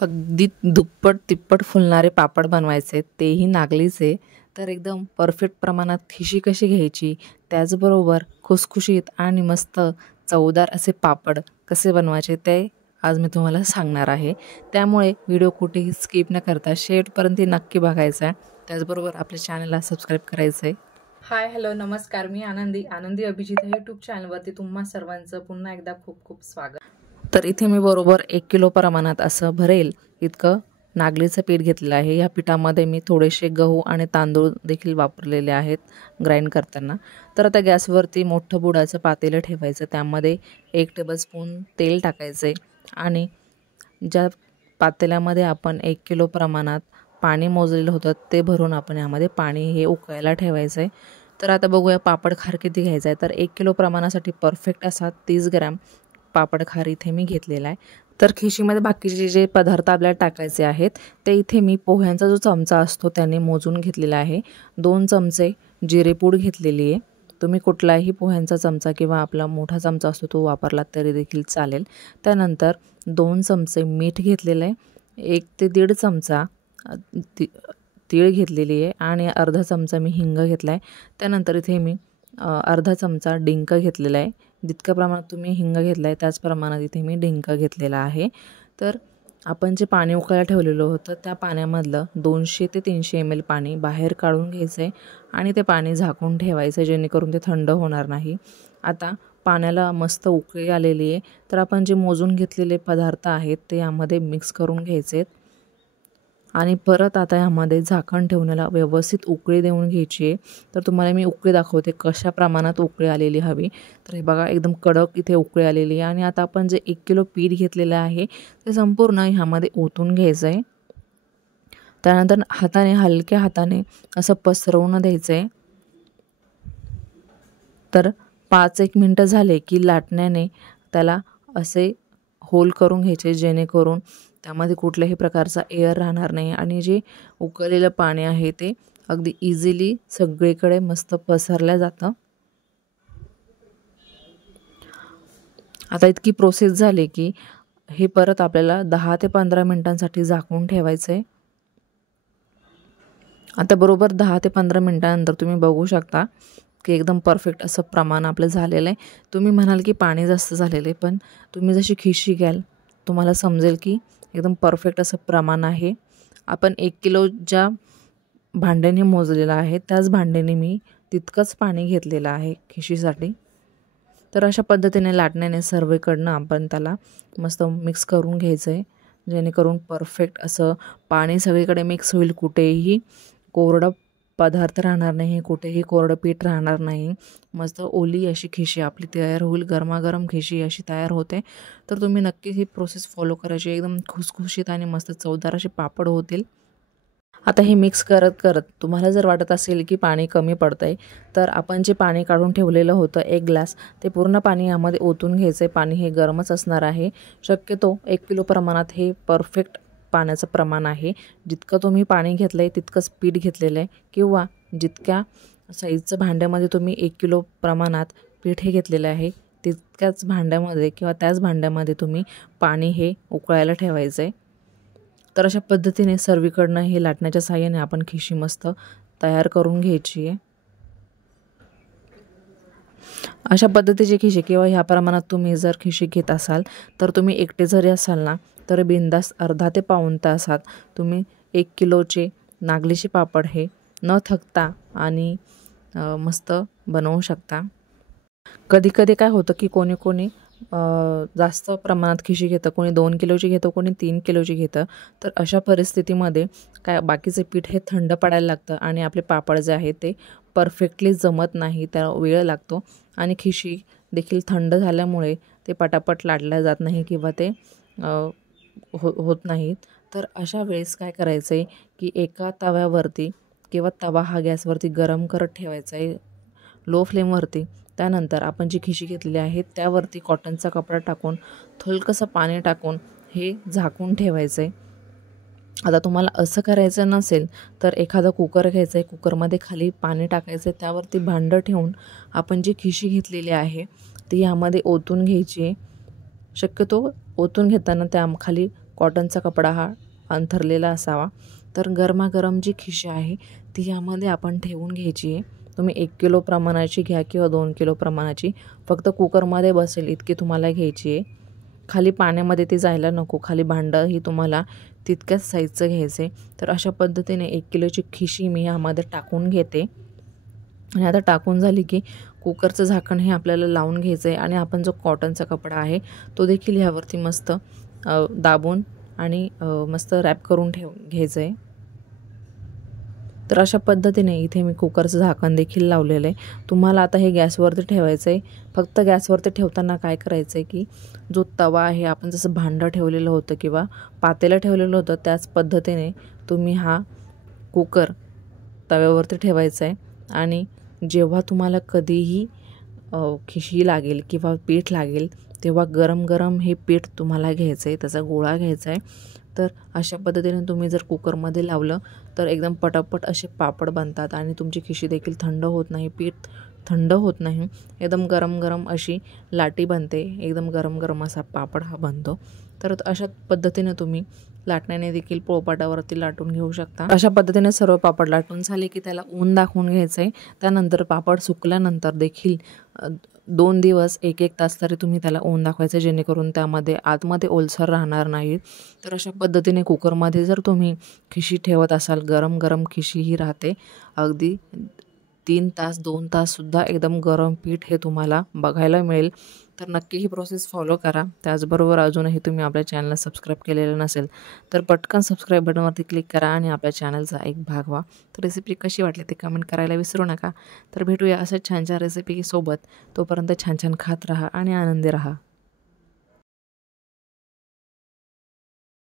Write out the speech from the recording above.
अगदी दुप्पट तिप्पट फुलणारे पापड बनवायचे, तेही नागलीचे. तर एकदम परफेक्ट प्रमाणात खिशी कशी घ्यायची, त्याचबरोबर खुसखुशीत आणि मस्त चवदार असे पापड कसे बनवायचे ते आज मी तुम्हाला सांगणार आहे. त्यामुळे व्हिडिओ कुठेही स्किप न करता शेवटपर्यंत नक्की बघायचा आहे. त्याचबरोबर आपल्या चॅनलला सबस्क्राईब करायचं आहे. हाय हॅलो नमस्कार, मी आनंदी अभिजित यूट्यूब चॅनलवरती तुम्हा सर्वांचं पुन्हा एकदा खूप खूप स्वागत. तर इथे मी बरोबर 1 किलो प्रमाणात असं भरेल इतकं नागलीचं पीठ घेतलेलं आहे. या पिठामध्ये मी थोडेसे गहू आणि तांदूळ देखील वापरलेले आहेत ग्राइंड करताना. तर आता गॅसवरती मोठं बुडाचं पातेलं ठेवायचं, त्यामध्ये 1 टेबलस्पून तेल टाकायचे आणि ज्या पातेल्यामध्ये आपण 1 किलो प्रमाणात पाणी मोजलेलं होतं ते भरून आपण यामध्ये पाणी हे उकळायला ठेवायचं आहे. तर आता बघूया पापड खार किती घ्यायचा आहे. तर 1 किलो प्रमाणासाठी परफेक्ट असा 30 ग्रॅम पापड खार इथे मी घेतलेला आहे. तर खिशीमध्ये बाकीचे जे पदार्थ आपल्याला टाकायचे आहेत ते इथे मी पोह्यांचा जो चमचा असतो त्याने मोजून घेतलेला आहे. 2 चमचे जिरेपूड घेतलेली आहे. तुम्ही कुठलाही पोह्यांचा चमचा किंवा आपला मोठा चमचा असतो तो वापरला तरी देखील चालेल. त्यानंतर 2 चमचे मीठ घेतलेलं आहे. 1 ते 1.5 चमचा तीळ घेतलेली आहे आणि अर्धा चमचा मी हिंग घेतला आहे. त्यानंतर इथे मी अर्धा चमचा डिंक घेतलेला आहे. जितक्या प्रमाणात तुम्ही हिंग घेतला आहे त्याच प्रमाणात इथे मी डिंक घेतलेला आहे. तर आपण जे पाणी उकळायला ठेवलेलं होतं त्या पाण्यामधलं 200 ते 300 ml पाणी बाहेर काढून घ्यायचं आहे आणि ते पाणी झाकून ठेवायचं जेणेकरून ते थंड होणार नाही. आता पाण्याला मस्त उकळी आलेली आहे. तर आपण जे मोजून घेतलेले पदार्थ आहेत ते यामध्ये मिक्स करून घ्यायचे आणि परत आता यामध्ये झाकण ठेवून याला व्यवस्थित उकळी देऊन घ्यायची आहे. तर तुम्हाला मी उकळी दाखवते कशा प्रमाणात उकळी आलेली हवी. तर हे बघा एकदम कडक इथे उकळी आलेली आहे आणि आता आपण जे 1 किलो पीठ घेतलेलं आहे ते संपूर्ण ह्यामध्ये ओतून घ्यायचं आहे. त्यानंतर हाताने हलक्या हाताने असं पसरवून द्यायचं आहे. तर 5-1 मिनटं झाले की लाटण्याने त्याला असे होल करून घ्यायचे जेणेकरून त्यामध्ये कुठल्याही प्रकारचा एअर राहणार नाही आणि जे उकळलेलं पाणी आहे ते अगदी इझिली सगळीकडे मस्त पसरलं जातं. आता इतकी प्रोसेस झाली की हे परत आपल्याला 10 ते 15 मिनिटांसाठी झाकून ठेवायचं आहे. आता बरोबर 10 ते 15 मिनिटांनंतर तुम्ही बघू शकता की एकदम परफेक्ट असं प्रमाण आपलं झालेलं आहे. तुम्ही म्हणाल की पाणी जास्त झालेलं आहे, पण तुम्ही जशी खिशी घ्याल तुम्हाला समजेल की एकदम परफेक्ट असं प्रमाण आहे. आपण 1 किलो ज्या भांड्याने मोजलेलं आहे त्याच भांड्याने मी तितकंच पाणी घेतलेलं आहे खिशीसाठी. तर अशा पद्धतीने लाटण्याने सर्वीकडनं आपण त्याला मस्त मिक्स करून घ्यायचं आहे जेणेकरून परफेक्ट असं पाणी सगळीकडे मिक्स होईल. कुठेही कोरडं पदार्थ राहणार नाही, कुठेही कोरडं पीठ राहणार नाही. मस्त ओली अशी खिशी आपली तयार होईल. गरमागरम खिशी अशी तयार होते. तर तुम्ही नक्की ही प्रोसेस फॉलो करायची. एकदम खुसखुशीत आणि मस्त चवदार असे पापड होतील. आता हे मिक्स करत करत तुम्हाला जर वाटत असेल की पाणी कमी पडतं आहे तर आपण जे पाणी काढून ठेवलेलं होतं 1 ग्लास ते पूर्ण पाणी यामध्ये ओतून घ्यायचं आहे. पाणी हे गरमच असणार आहे. शक्यतो 1 किलो प्रमाणात हे परफेक्ट पाण्याचं प्रमाण आहे. जितकं तुम्ही पाणी घेतलं आहे तितकंच पीठ घेतलेलं आहे किंवा जितक्या साईजचं भांड्यामध्ये तुम्ही 1 किलो प्रमाणात पीठ हे घेतलेलं आहे तितक्याच भांड्यामध्ये किंवा त्याच भांड्यामध्ये तुम्ही पाणी हे उकळायला ठेवायचं आहे. तर अशा पद्धतीने सर्वीकडनं हे लाटण्याच्या साहाय्याने आपण खिशी मस्त तयार करून घ्यायची आहे. अशा पद्धतीची खिशी किंवा ह्या प्रमाणात तुम्ही जर खिशी घेत असाल तर तुम्ही एकटे जरी असाल ना तर बिनधास्त अर्धा ते पाऊण तासात तुम्ही 1 किलोचे नागलीचे पापड हे न थकता आणि मस्त बनवू शकता. कधी कधी काय होतं की कोणी कोणी जास्त प्रमाणात खिशी घेतं, कोणी 2 किलोची घेतं, कोणी 3 किलोची घेतं. तर अशा परिस्थितीमध्ये काय बाकीचे पीठ हे थंड पडायला लागतं आणि आपले पापड जे आहे ते परफेक्टली जमत नाही, त्याला वेळ लागतो आणि खिशी देखील थंड झाल्यामुळे ते पटापट लाटल्या जात नाही किंवा ते होत नाहीत. तर अशा वेळेस काय करायचं आहे की एका तव्यावरती किंवा तवा हा गॅसवरती गरम करत ठेवायचा आहे लो फ्लेमवरती. त्यानंतर आपण जी खिशी घेतलेली आहे त्यावरती कॉटनचा कपडा टाकून थोडंसं पाणी टाकून हे झाकून ठेवायचं आहे. आता तुम्हाला असं करायचं नसेल तर एखादा कुकर घ्यायचा आहे. कुकरमध्ये खाली पाणी टाकायचं आहे. त्यावरती भांडं ठेवून आपण जी खिशी घेतलेली आहे ती यामध्ये ओतून घ्यायची आहे. शक्यतो ओतून घेताना त्या खाली कॉटनचा कपडा हा अंथरलेला असावा. तर गरमागरम जी खिशी आहे ती यामध्ये आपण ठेवून घ्यायची आहे. तुम्ही 1 किलो प्रमाणाची घ्या किंवा 2 किलो प्रमाणाची, फक्त कुकरमध्ये बसेल इतकी तुम्हाला घ्यायची आहे. खाली पाण्यामध्ये ती जायला नको. खाली भांडंही तुम्हाला तितक्याच साईजचं घ्यायचं आहे. तर अशा पद्धतीने 1 किलोची खिशी मी यामध्ये टाकून घेते. आणि आता टाकून झाली की कुकरचं झाकण हे आपल्याला लावून घ्यायचं आहे आणि आपण जो कॉटनचा कपडा आहे तो देखील ह्यावरती मस्त दाबून आणि मस्त रॅप करून घ्यायचं आहे. तर अशा पद्धतीने इथे मी कुकरचं झाकण देखील लावलेलं आहे. तुम्हाला आता हे गॅसवरती ठेवायचं आहे. फक्त गॅसवरती ठेवताना काय करायचं आहे की जो तवा आहे, आपण जसं भांडं ठेवलेलं होतं किंवा पातेलं ठेवलेलं होतं त्याच पद्धतीने तुम्ही हा कुकर तव्यावरती ठेवायचा आहे. आणि जेव्हा तुम्हाला कधीही खिशी लागेल किंवा पीठ लागेल तेव्हा गरम गरम हे पीठ तुम्हाला घ्यायचं आहे, त्याचा गोळा घ्यायचा आहे. तर अशा पद्धतीने तुम्ही जर कुकरमध्ये लावलं तर एकदम पटापट असे पापड बनतात आणि तुमची खिशी देखील थंड होत नाही, पीठ थंड होत नाही. एकदम गरम गरम अशी लाटी बनते, एकदम गरम गरम असा पापड हा बनतो. तर अशा पद्धतीने तुम्ही लाटण्याने देखील पोळपाटावरती लाटून घेऊ शकता. अशा पद्धतीने सर्व पापड लाटून झाले की त्याला ऊन दाखवून घ्यायचं आहे. त्यानंतर पापड सुकल्यानंतर देखील 2 दिवस 1-1 तास तरी तुम्ही त्याला ऊन दाखवायचं, जेणेकरून त्यामध्ये आतमध्ये ओलसर राहणार नाही. तर अशा पद्धतीने कुकरमध्ये जर तुम्ही खिशी ठेवत असाल, गरम गरम खिशी ही राहते. अगदी 3 तास 2 ताससुद्धा एकदम गरम पीठ हे तुम्हाला बघायला मिळेल. तर नक्की ही प्रोसेस फॉलो करा. त्याचबरोबर अजूनही तुम्ही आपल्या चॅनलला सबस्क्राईब केलेलं नसेल तर पटकन सबस्क्राईब बटनवरती क्लिक करा आणि आपल्या चॅनलचा एक भाग व्हा. तर रेसिपी कशी वाटली ते कमेंट करायला विसरू नका. तर भेटूया असं छान छान रेसिपी सोबत. तोपर्यंत छान छान खात राहा आणि आनंदी राहा.